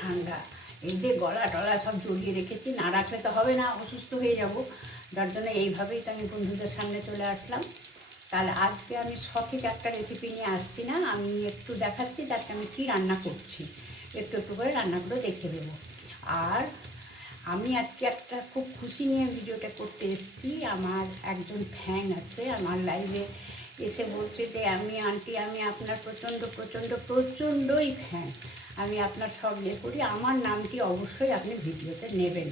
ঠান্ডা, এই যে গলা টলা সব জড়িয়ে রেখেছি, না রাখলে তো হবে না, অসুস্থ হয়ে যাব। যার জন্য এইভাবেই তো আমি বন্ধুদের সামনে চলে আসলাম। তাহলে আজকে আমি সঠিক একটা রেসিপি নিয়ে আসছি না, আমি একটু দেখাচ্ছি যাতে আমি কী রান্না করছি, একটু একটু করে রান্নাগুলো দেখে দেবো। আর আমি আজকে একটা খুব খুশি নিয়ে ভিডিওটা করতে এসেছি। আমার একজন ফ্যান আছে আমার লাইভে এসে বলছে যে আন্টি আমি আপনার প্রচণ্ডই ফ্যান, আমি আপনার সব ইয়ে করি, আমার নামটি অবশ্যই আপনি ভিডিওতে নেবেন।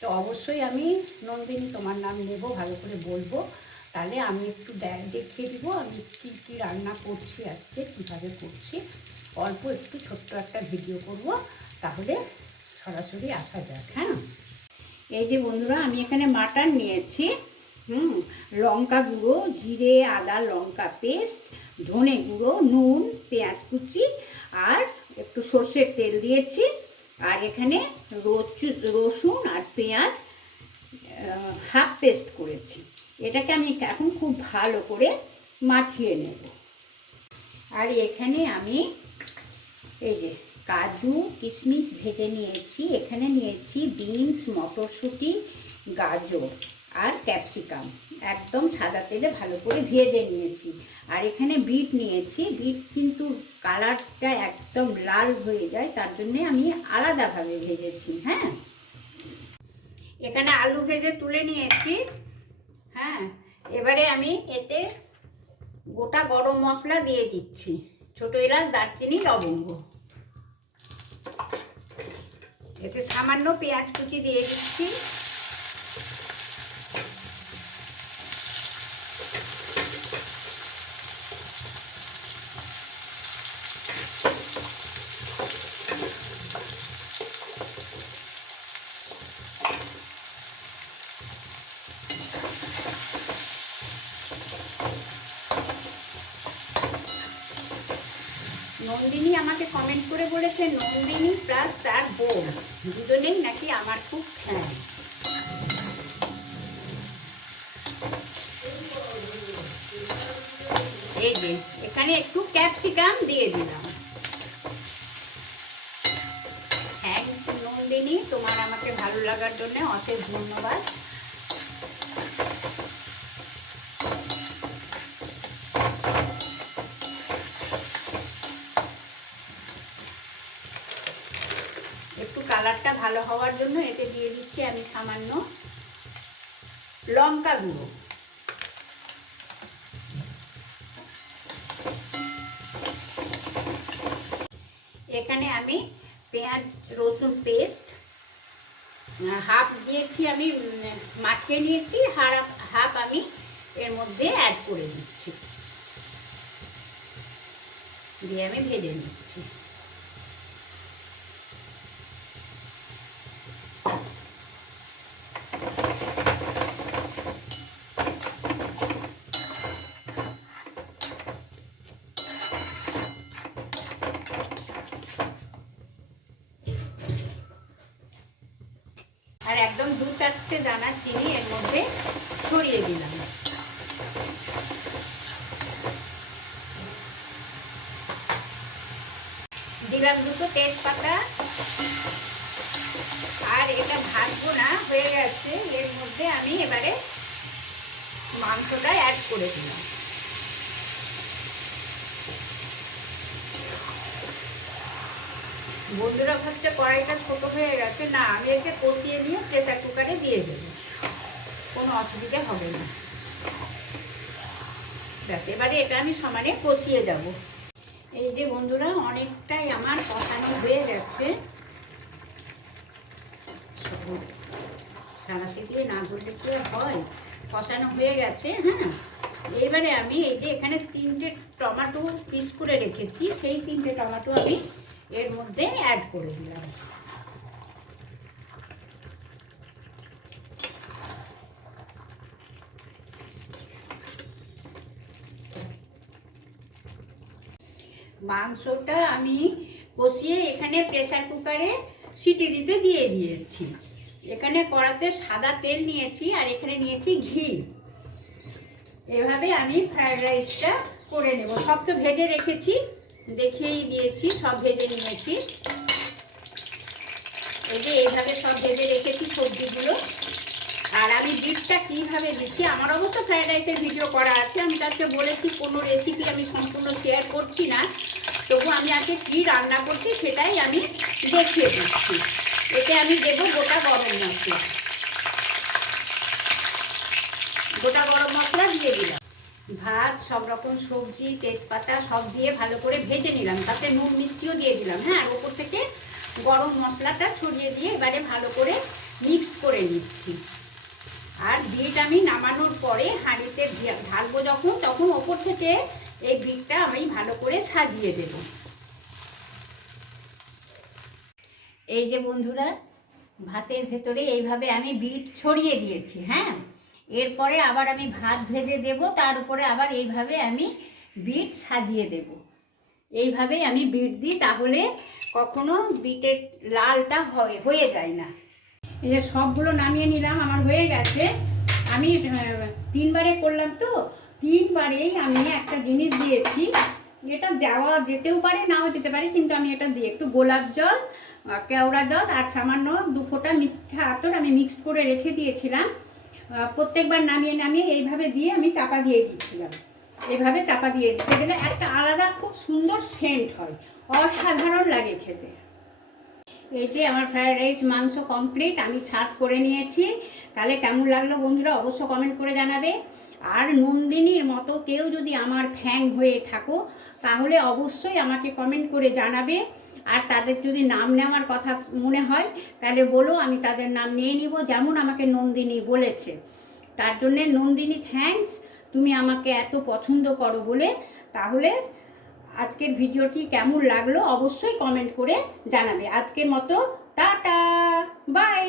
তো অবশ্যই আমি নন্দিনী তোমার নাম নেব, ভালো করে বলবো। তাহলে আমি একটু দেখিয়ে দিব আমি কী রান্না করছি, আজকে কীভাবে করছি, অল্প একটু ছোট্ট একটা ভিডিও করব, তাহলে সরাসরি আসা যাক। হ্যাঁ, এই যে বন্ধুরা আমি এখানে মাটন নিয়েছি, লঙ্কা গুঁড়ো, জিরে আদা লঙ্কা পেস্ট, ধনে গুঁড়ো, নুন, পেঁয়াজ কুচি আর একটু সর্ষের তেল দিয়েছি। আর এখানে রসুন আর পেঁয়াজ হাফ পেস্ট করেছি। এটাকে আমি এখন খুব ভালো করে মাখিয়ে নেব। আর এখানে আমি এই যে কাজু কিশমিশ ভেজে নিয়েছি, এখানে নিয়েছি বিনস, মটরশুঁটি, গাজর আর ক্যাপসিকাম, একদম সাদা তেলে ভালো করে ভেজে নিয়েছি। আর এখানে বিট নিয়েছি, বিট কিন্তু কালারটা একদম লাল হয়ে যায়, তার জন্যে আমি আলাদাভাবে ভেজেছি। হ্যাঁ, এখানে আলু ভেজে তুলে নিয়েছি। হ্যাঁ, এবারে আমি এতে গোটা গরম মশলা দিয়ে দিচ্ছি, ছোটো এলাচ, দারচিনি, লবঙ্গ। এতে সামান্য পেঁয়াজ কুচি দিয়ে দিচ্ছি। নন্দিনী আমাকে কমেন্ট করে বলেছে, নন্দিনী প্লাস তার বোন দুজনেই নাকি আমার খুব ফ্যান। এই যে এখানে একটু ক্যাপসিকাম দিয়ে দিলাম। থ্যাংক ইউ নন্দিনী, তোমার আমাকে ভালো লাগার জন্য অশেষ ধন্যবাদ। একটু কালারটা ভালো হওয়ার জন্য এতে দিয়ে দিচ্ছি আমি সামান্য লঙ্কা গুঁড়ো। এখানে আমি পেঁয়াজ রসুন পেস্ট হাফ দিয়েছি, আমি মাখিয়ে নিয়েছি, হাফ আমি এর মধ্যে অ্যাড করে দিচ্ছি, দিয়ে আমি ভেজে নিচ্ছি। আর একদম 2-4টে দানা চিনি এর মধ্যে ছড়িয়ে দিলাম। দিলাম 2টো তেজপাতা। আর এটা ভাজবো না, হয়ে গেছে। এর মধ্যে আমি এবারে মাংসটা অ্যাড করে দিলাম। বন্ধুরা ভাবছে কড়াইটা ছোট হয়ে গেছে, না, আমি একে কষিয়ে নিয়ে প্রেসার কুকারে দিয়ে দেবো, কোনো অসুবিধা হবে না। ব্যাস, এবারে এটা আমি সমানে কষিয়ে যাব। এই যে বন্ধুরা অনেকটাই আমার কষানো হয়ে যাচ্ছে, সারা দিয়ে না ধরলে কি হয়, কষানো হয়ে গেছে। হ্যাঁ, এবারে আমি এই যে এখানে 3টে টমেটো পিস করে রেখেছি, সেই 3টে টমেটো আমি এর মধ্যে অ্যাড করে দিলাম। মাংসটা আমি কষিয়ে এখানে প্রেসার কুকারে সিটি দিতে দিয়ে দিয়েছি। এখানে কড়াতে সাদা তেল নিয়েছি আর এখানে নিয়েছি ঘি। এভাবে আমি ফ্রাইড রাইসটা করে নেব। সব তো ভেজে রেখেছি, দেখিয়েই দিয়েছি, সব ভেজে নিয়েছি। এই যে এইভাবে সব ভেজে রেখেছি সবজিগুলো। আর আমি বিটটা কীভাবে দিচ্ছি, আমার অবশ্য ফ্রাইড রাইসের ভিডিও করা আছে, আমি তাকে বলেছি কোনো রেসিপি আমি সম্পূর্ণ শেয়ার করছি না, তবু আমি আজকে কী রান্না করছি সেটাই আমি দেখিয়ে দিচ্ছি। এতে আমি দেবো গোটা গরম মশলা, গোটা গরম মশলা দিয়ে দিলাম, ভাত, সব রকম সবজি, তেজপাতা সব দিয়ে ভালো করে ভেজে নিলাম, তাতে নুন মিষ্টিও দিয়ে দিলাম। হ্যাঁ, আর ওপর থেকে গরম মশলাটা ছড়িয়ে দিয়ে এবারে ভালো করে মিক্সড করে নিচ্ছি। আর বিট আমি নামানোর পরে হাঁড়িতে ঢালবো যখন, তখন ওপর থেকে এই বিটটা আমি ভালো করে সাজিয়ে দেব। এই যে বন্ধুরা, ভাতের ভেতরে এইভাবে আমি বিট ছড়িয়ে দিয়েছি। হ্যাঁ, এরপরে আবার আমি ভাত ভেজে দেব, তার উপরে আবার এইভাবে আমি বিট সাজিয়ে দেব। এইভাবেই আমি বিট দিই, তাহলে কখনো বিটের লালটা হয়ে যায় না। এই যে সবগুলো নামিয়ে নিলাম, আমার হয়ে গেছে। আমি 3বারে করলাম তো, 3বারেই আমি একটা জিনিস দিয়েছি, এটা দেওয়া যেতেও পারে নাও যেতে পারে, কিন্তু আমি এটা দিই একটু গোলাপ জল, কেওড়া জল আর সামান্য 2 ফোঁটা মিঠা আতর আমি মিক্সড করে রেখে দিয়েছিলাম। প্রত্যেকবার নামিয়ে নামিয়ে এইভাবে দিয়ে আমি চাপা দিয়ে দিচ্ছিলাম। এইভাবে চাপা দিয়ে দিতে গেলে একটা আলাদা খুব সুন্দর সেন্ট হয়, অসাধারণ লাগে খেতে। এই যে আমার ফ্রায়েড রাইস মাংস কমপ্লিট, আমি সার্ভ করে নিয়েছি। তাহলে কেমন লাগলো বন্ধুরা অবশ্য কমেন্ট করে জানাবে। আর নন্দিনীর মতো কেউ যদি আমার ফ্যান হয়ে থাকো তাহলে অবশ্যই আমাকে কমেন্ট করে জানাবে। আর তাদের যদি নাম নেওয়ার কথা মনে হয় তাহলে বলো, আমি তাদের নাম নিয়ে নিব, যেমন আমাকে নন্দিনী বলেছে। তার জন্যে নন্দিনী থ্যাঙ্কস, তুমি আমাকে এত পছন্দ করো বলে। তাহলে আজকের ভিডিওটি কেমন লাগলো অবশ্যই কমেন্ট করে জানাবে। আজকের মতো টাটা, বাই।